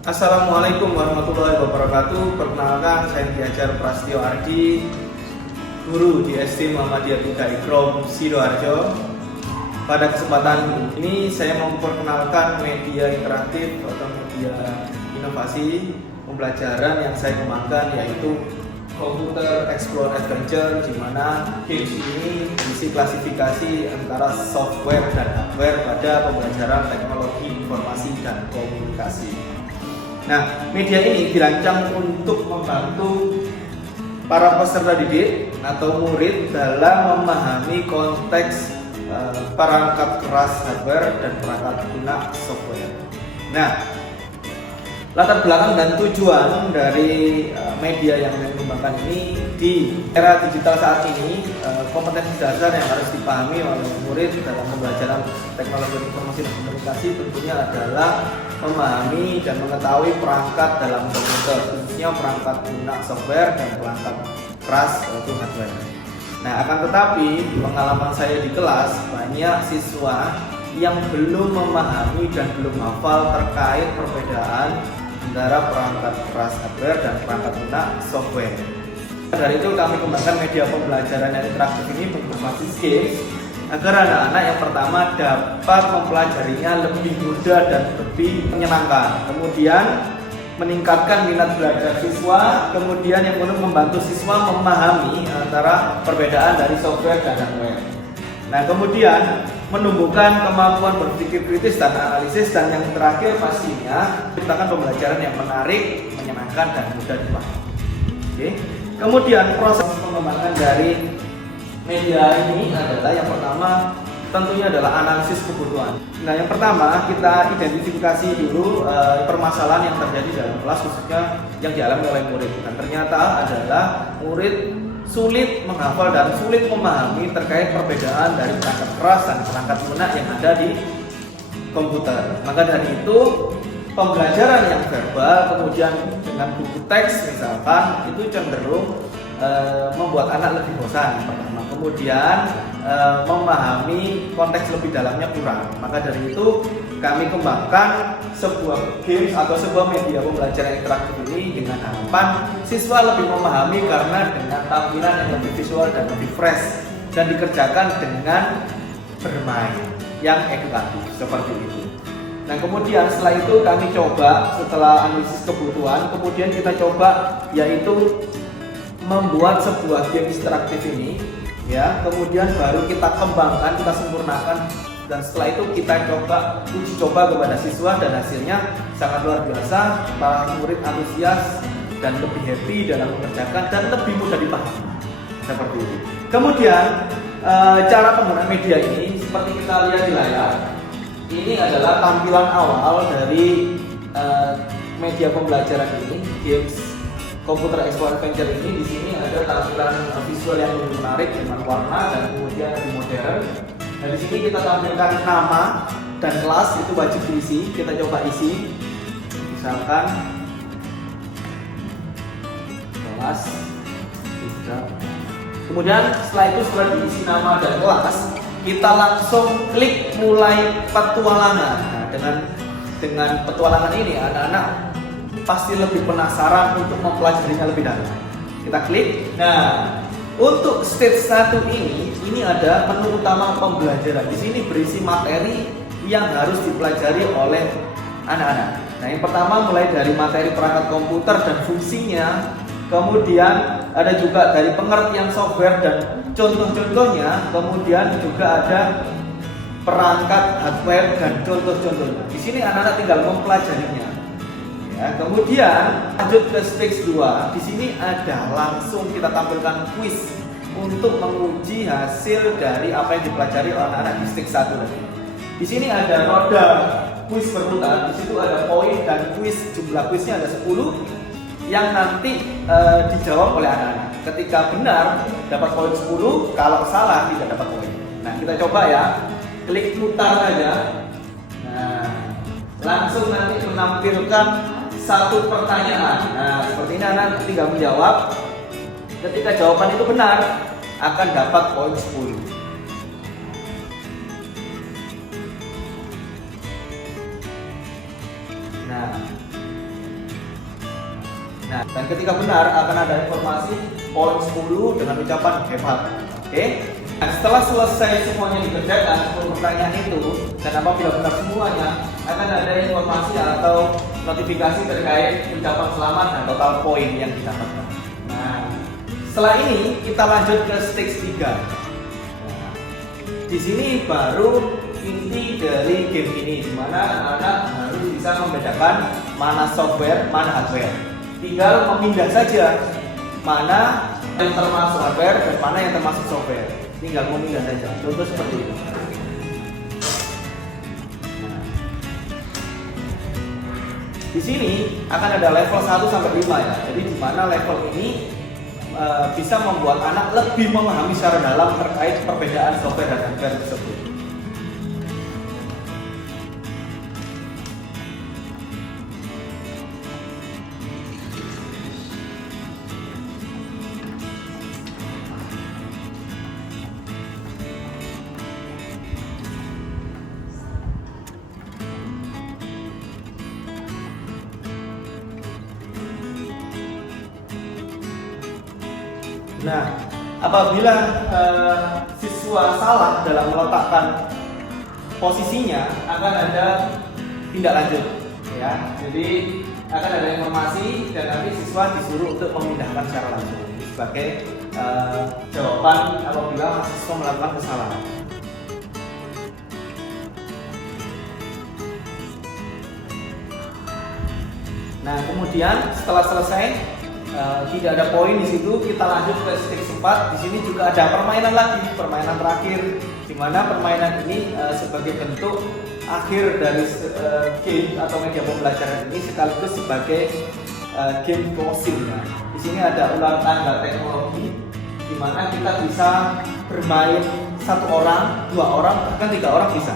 Assalamualaikum warahmatullahi wabarakatuh. Perkenalkan, saya Diajar Prastio Ardi, guru di SD Muhammadiyah 3 Ikrom Sidoarjo. Pada kesempatan ini saya memperkenalkan media interaktif atau media inovasi pembelajaran yang saya kembangkan, yaitu Computer Explore Adventure, di mana games ini berisi klasifikasi antara software dan hardware pada pembelajaran teknologi informasi dan komunikasi. Nah, media ini dirancang untuk membantu para peserta didik atau murid dalam memahami konteks perangkat keras hardware dan perangkat lunak software. Nah, latar belakang dan tujuan dari media yang saya kembangkan ini, di era digital saat ini, kompetensi dasar yang harus dipahami oleh murid dalam pembelajaran teknologi informasi dan komunikasi tentunya adalah memahami dan mengetahui perangkat dalam komputer, khususnya perangkat lunak software dan perangkat keras yaitu hardware. Nah, akan tetapi pengalaman saya di kelas, banyak siswa yang belum memahami dan belum hafal terkait perbedaan antara perangkat keras hardware dan perangkat lunak software. Dari itu kami kembangkan media pembelajaran yang interaktif ini berbasis games, agar anak-anak yang pertama dapat mempelajarinya lebih mudah dan lebih menyenangkan. Kemudian meningkatkan minat belajar siswa, kemudian yang kedua membantu siswa memahami antara perbedaan dari software dan hardware. Nah, kemudian menumbuhkan kemampuan berpikir kritis dan analisis, dan yang terakhir pastinya menciptakan pembelajaran yang menarik, menyenangkan, dan mudah dipahami. Oke. Kemudian proses pengembangan dari media ini adalah, yang pertama tentunya adalah analisis kebutuhan. Nah, yang pertama kita identifikasi dulu permasalahan yang terjadi dalam kelas, khususnya yang dialami oleh murid. Dan ternyata adalah murid sulit menghafal dan sulit memahami terkait perbedaan dari perangkat keras dan perangkat lunak yang ada di komputer. Maka dari itu pembelajaran yang verbal kemudian dengan buku teks misalkan itu cenderung membuat anak lebih bosan pertama. Kemudian memahami konteks lebih dalamnya kurang. Maka dari itu kami kembangkan sebuah games atau sebuah media pembelajaran interaktif ini dengan harapan siswa lebih memahami karena dengan tampilan yang lebih visual dan lebih fresh, dan dikerjakan dengan bermain yang edukatif seperti itu. Nah, kemudian setelah itu kami coba, setelah analisis kebutuhan, kemudian kita coba yaitu membuat sebuah game interaktif ini, ya. Kemudian baru kita kembangkan, kita sempurnakan, dan setelah itu kita coba uji coba kepada siswa, dan hasilnya sangat luar biasa. Para murid antusias dan lebih happy dalam mengerjakan dan lebih mudah dipahami seperti itu. Kemudian cara penggunaan media ini seperti kita lihat di layar. Ini adalah tampilan awal dari media pembelajaran ini, games Computer Explore Adventure ini. Di sini ada tampilan visual yang lebih menarik dengan warna dan kemudian lebih modern. Nah, di sini kita tampilkan nama dan kelas, itu wajib diisi. Kita coba isi, misalkan kelas 3. Kemudian setelah itu sudah diisi nama dan kelas, kita langsung klik mulai petualangan. Nah, dengan petualangan ini anak-anak pasti lebih penasaran untuk mempelajarinya lebih dalam. Kita klik. Nah, untuk stage 1 ini ada menu utama pembelajaran. Di sini berisi materi yang harus dipelajari oleh anak-anak. Nah, yang pertama mulai dari materi perangkat komputer dan fungsinya, kemudian ada juga dari pengertian software dan contoh-contohnya, kemudian juga ada perangkat hardware dan contoh-contohnya. Di sini anak-anak tinggal mempelajarinya. Ya, kemudian lanjut ke stage 2. Di sini ada langsung kita tampilkan quiz untuk menguji hasil dari apa yang dipelajari oleh anak-anak di stage 1 tadi. Di sini ada roda quiz berputar. Di situ ada poin dan quiz. Jumlah quiznya ada 10 yang nanti dijawab oleh anak-anak. Ketika benar dapat poin 10, kalau salah tidak dapat poin. Nah, kita coba ya. Klik putar aja. Nah, langsung nanti menampilkan satu pertanyaan. Nah, seperti ini anak tinggal menjawab. Ketika jawaban itu benar, akan dapat poin 10. Nah, Nah, dan ketika benar akan ada informasi poin 10 dengan ucapan hebat. Oke? Nah, setelah selesai semuanya dikerjakan, 10 pertanyaan itu, dan apabila benar semuanya, akan ada informasi atau notifikasi terkait ucapan selamat dan total poin yang didapatkan. Nah, setelah ini kita lanjut ke stage 3. Nah, di sini baru inti dari game ini, di mana anak-anak harus bisa membedakan mana software, mana hardware. Tinggal memindah saja mana yang termasuk hardware dan mana yang termasuk software. Tinggal memindah saja. Contoh seperti itu. Di sini akan ada level 1 sampai 5 ya. Jadi di mana level ini bisa membuat anak lebih memahami secara dalam terkait perbedaan software dan hardware tersebut. Nah, apabila siswa salah dalam meletakkan posisinya, akan ada tindak lanjut, ya. Jadi akan ada informasi dan nanti siswa disuruh untuk memindahkan secara langsung sebagai jawaban apabila mahasiswa melakukan kesalahan. Nah, kemudian setelah selesai tidak ada poin di situ, kita lanjut ke stage 4. Di sini juga ada permainan lagi, permainan terakhir, di mana permainan ini sebagai bentuk akhir dari game atau media pembelajaran ini sekaligus sebagai game closing. Nah, di sini ada ular tangga teknologi, di mana kita bisa bermain 1 orang, 2 orang, bahkan 3 orang bisa.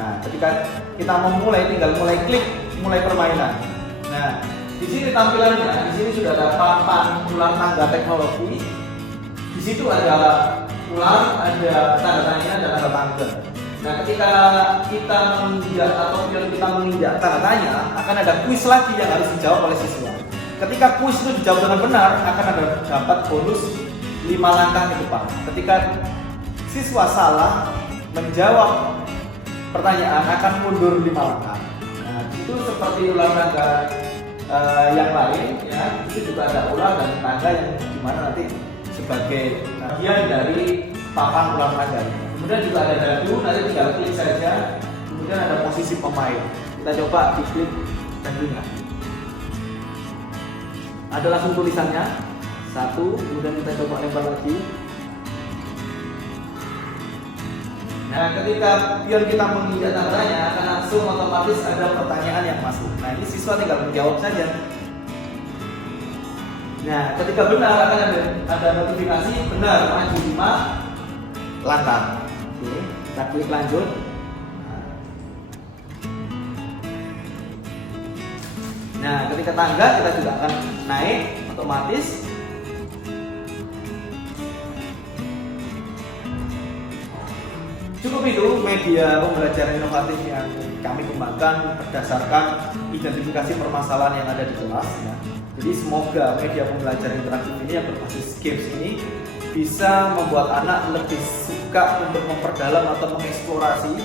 Nah, ketika kita memulai, tinggal klik mulai permainan. Nah, di sini tampilannya, di sini sudah ada papan ular tangga teknologi. Di situ ada ular, ada tanda tanya dan ada tangga. Nah, ketika kita menginjak atau kita menginjak tanda tanya, akan ada kuis lagi yang harus dijawab oleh siswa. Ketika kuis itu dijawab dengan benar, akan ada dapat bonus 5 langkah ke depan. Ketika siswa salah menjawab pertanyaan, akan mundur 5 langkah. Nah, itu seperti ular tangga yang lain, ya. Itu juga ada ular dan tangga yang dimana nanti sebagai bagian dari papan ular tangga. Kemudian juga ada dadu, nanti tinggal klik saja. Kemudian ada posisi pemain. Kita coba diklik dadunya. Ada langsung tulisannya 1, kemudian kita coba lempar lagi. Nah, ketika pion kita menginjak tandanya, akan langsung otomatis ada pertanyaan yang masuk. Nah, ini siswa tinggal menjawab saja. Nah, ketika benar akan ada notifikasi benar maju 5 langkah. Oke, kita klik lanjut. Nah, ketika tangga kita juga akan naik otomatis. Cukup itu media pembelajaran inovatif yang kami kembangkan berdasarkan identifikasi permasalahan yang ada di kelas. Ya. Jadi semoga media pembelajaran interaktif ini yang berbasis games ini bisa membuat anak lebih suka untuk memperdalam atau mengeksplorasi,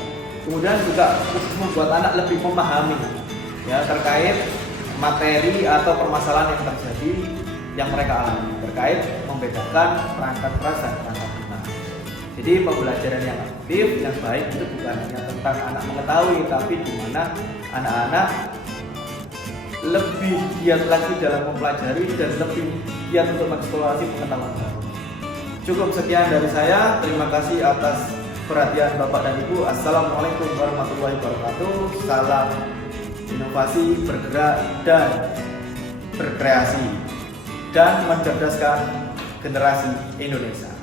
kemudian juga membuat anak lebih memahami ya terkait materi atau permasalahan yang terjadi yang mereka alami terkait membedakan perangkat keras dan perangkat lunak. Jadi pembelajaran yang aktif, yang baik itu bukan hanya tentang anak mengetahui, tapi di mana anak-anak lebih giat lagi dalam mempelajari dan lebih giat untuk mengeksplorasi pengetahuan baru. Cukup sekian dari saya. Terima kasih atas perhatian Bapak dan Ibu. Assalamualaikum warahmatullahi wabarakatuh. Salam inovasi, bergerak dan berkreasi dan mencerdaskan generasi Indonesia.